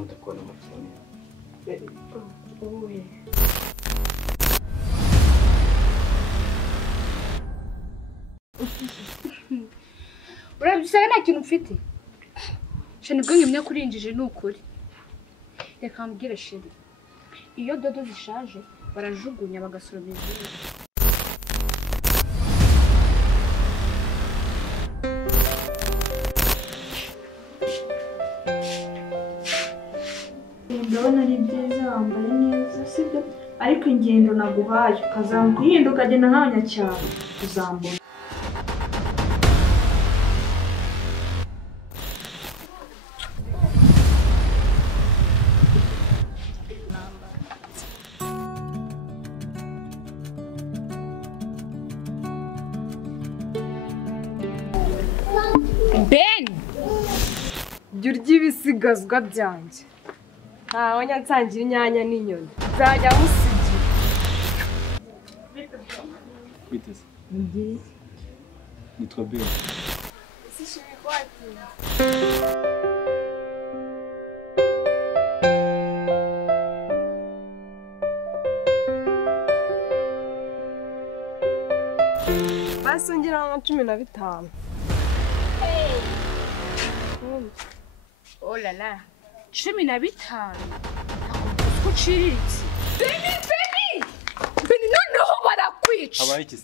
nkunda kubona amafilime. Oye. Urabisanga nta kintu mfite. Shani bwo ngimya kurinjije n'ukuri. Reka mbwire sheri. Iyo dodo zishaje barajugunya bagasoroma izindi. Ndabona ari byiza wambaye neza sibyo ariko ingendo naguhaye ukazamuka uhinduka ukagenda nk'abanyacyaro uzambona. Ben! Jya urya ibisigazwa byanjye. Ntawe nsangira inyanya n'inyoni. Nzajya musigira. Biteze. Ngiye. Nitwa Ben. Basi ongeraho 15. Oh la la. 15. Uciriritse. Beni! Beni noneho barakwica. Habaye iki?